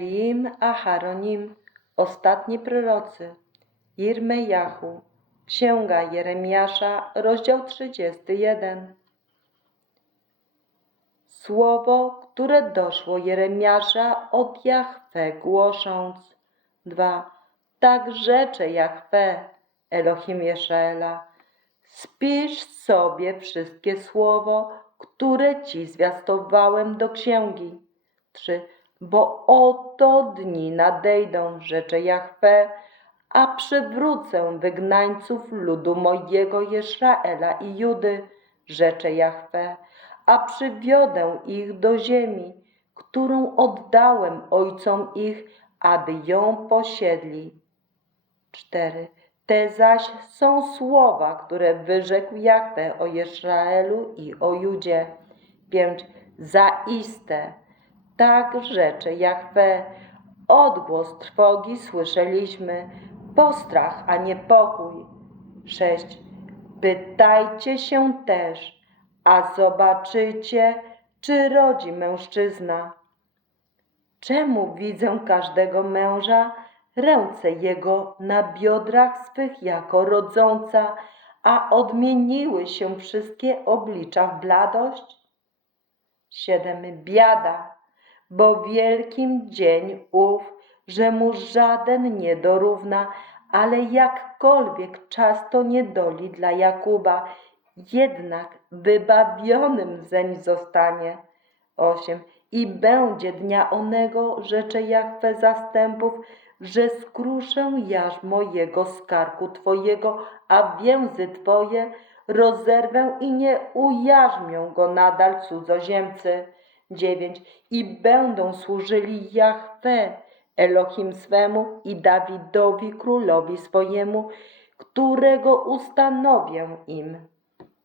Newiim, Aharonim, ostatni prorocy, Irmejahu, Księga Jeremiasza, rozdział 31. Słowo, które doszło Jeremiasza od Jahwe głosząc. 2. Tak rzecze Jahwe, Elohim Jesraela. Spisz sobie wszystkie słowo, które ci zwiastowałem do księgi. 3. Bo oto dni nadejdą, rzecze Jahwe, a przywrócę wygnańców ludu mojego Jezraela i Judy, rzecze Jahwe, a przywiodę ich do ziemi, którą oddałem ojcom ich, aby ją posiedli. 4. Te zaś są słowa, które wyrzekł Jahwe o Jezraelu i o Judzie. 5. Zaiste, tak rzecze Jahwe, odgłos trwogi słyszeliśmy, postrach, a nie pokój. 6. Pytajcie się też, a zobaczycie, czy rodzi mężczyzna. Czemu widzę każdego męża, ręce jego na biodrach swych jako rodząca, a odmieniły się wszystkie oblicza w bladość? 7. Biada, bo wielkim dzień ów, że mu żaden nie dorówna, ale jakkolwiek czas to niedoli dla Jakuba, jednak wybawionym zeń zostanie. 8. I będzie dnia onego, rzecze Jahwe zastępów, że skruszę jarzmo jego z karku Twojego, a więzy Twoje rozerwę i nie ujarzmią go nadal cudzoziemcy. 9. I będą służyli Jahwe, Elohim swemu i Dawidowi królowi swojemu, którego ustanowię im.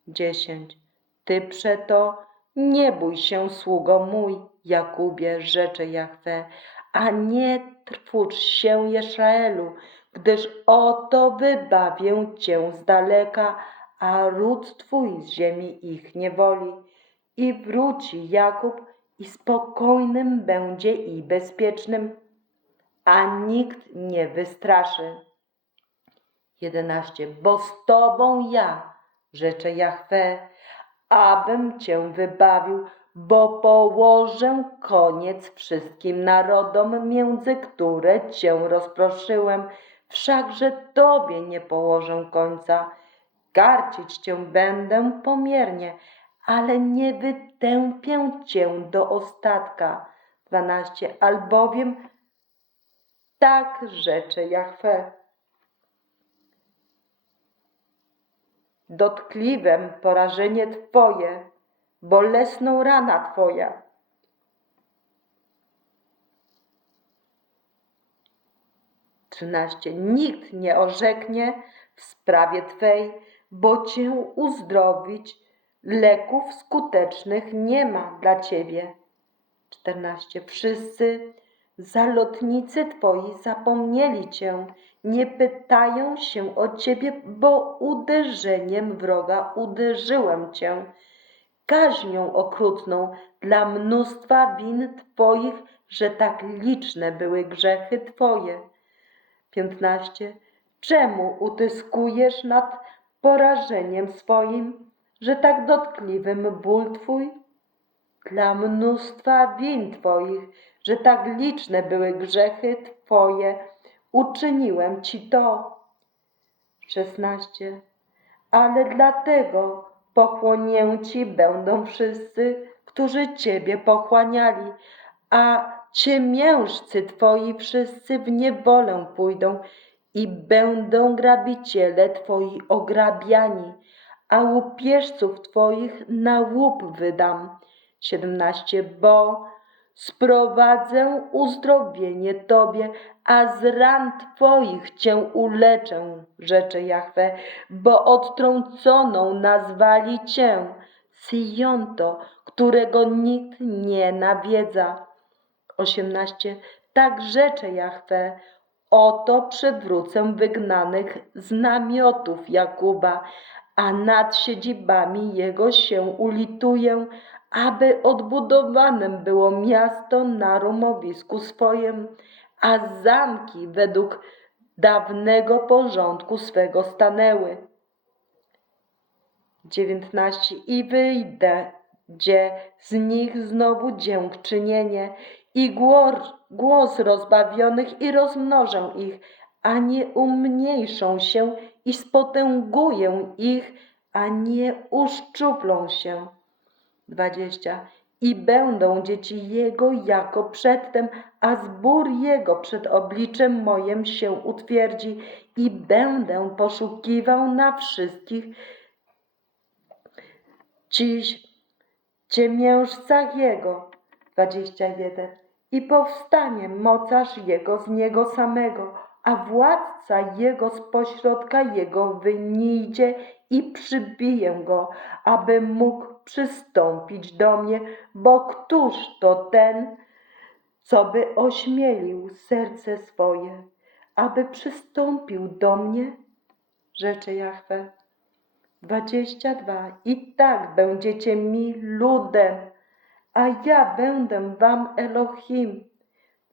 10. Ty przeto nie bój się, sługo mój, Jakubie, rzecze Jahwe, a nie trwócz się Jezraelu, gdyż oto wybawię cię z daleka, a ród twój z ziemi ich niewoli. I wróci Jakub i spokojnym będzie i bezpiecznym, a nikt nie wystraszy. 11. Bo z tobą ja, rzecze Jahwe, abym cię wybawił, bo położę koniec wszystkim narodom, między które cię rozproszyłem, wszakże tobie nie położę końca. Garcić cię będę pomiernie, ale nie wytępię cię do ostatka. 12. Albowiem tak rzecze Jahwe. Dotkliwem porażenie Twoje, bolesną rana Twoja. Trzynaście. Nikt nie orzeknie w sprawie Twej, bo Cię uzdrowić leków skutecznych nie ma dla Ciebie. 14. Wszyscy zalotnicy Twoi zapomnieli Cię, nie pytają się o Ciebie, bo uderzeniem wroga uderzyłem Cię. Kaźnią okrutną dla mnóstwa win Twoich, że tak liczne były grzechy Twoje. 15. Czemu utyskujesz nad porażeniem swoim, że tak dotkliwym ból Twój? Dla mnóstwa win Twoich, że tak liczne były grzechy Twoje, uczyniłem Ci to. 16. Ale dlatego pochłonięci będą wszyscy, którzy Ciebie pochłaniali, a ciemiężcy Twoi wszyscy w niewolę pójdą i będą grabiciele Twoi ograbiani, a łupieżców Twoich na łup wydam. 17. Bo sprowadzę uzdrowienie Tobie, a z ran Twoich Cię uleczę, rzecze Jahwe, bo odtrąconą nazwali Cię, Syjonto, którego nikt nie nawiedza. 18. Tak rzecze Jahwe, oto przywrócę wygnanych z namiotów Jakuba, a nad siedzibami jego się ulituję, aby odbudowanym było miasto na rumowisku swoim, a zamki według dawnego porządku swego stanęły. 19. I wyjdę, gdzie z nich znowu dziękczynienie i głos, głos rozbawionych i rozmnożę ich, a nie umniejszą się i spotęguję ich, a nie uszczuplą się. 20. I będą dzieci Jego jako przedtem, a zbór Jego przed obliczem mojem się utwierdzi i będę poszukiwał na wszystkich dziś ciemiężcach Jego. 21. I powstanie mocarz Jego z Niego samego, a władca Jego z pośrodka Jego wynidzie i przybije Go, aby mógł przystąpić do mnie, bo któż to ten, co by ośmielił serce swoje, aby przystąpił do mnie? Rzecze Jahwe. 22. I tak będziecie mi ludem, a ja będę wam Elohim.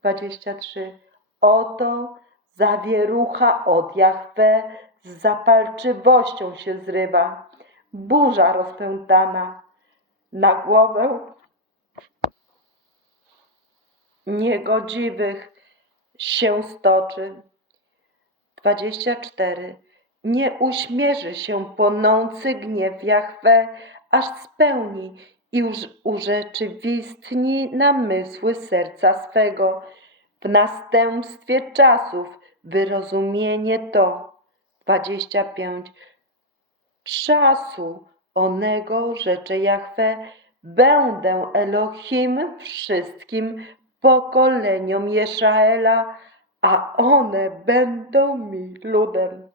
23. Oto zawierucha od Jahwe z zapalczywością się zrywa, burza rozpętana na głowę niegodziwych się stoczy. 24. Nie uśmierzy się płonący gniew Jahwe, aż spełni i urzeczywistni namysły serca swego. W następstwie czasów wyrozumienie to. 25. Czasu onego rzecze Jahwe będę Elohim wszystkim pokoleniom Jeszaela, a one będą mi ludem.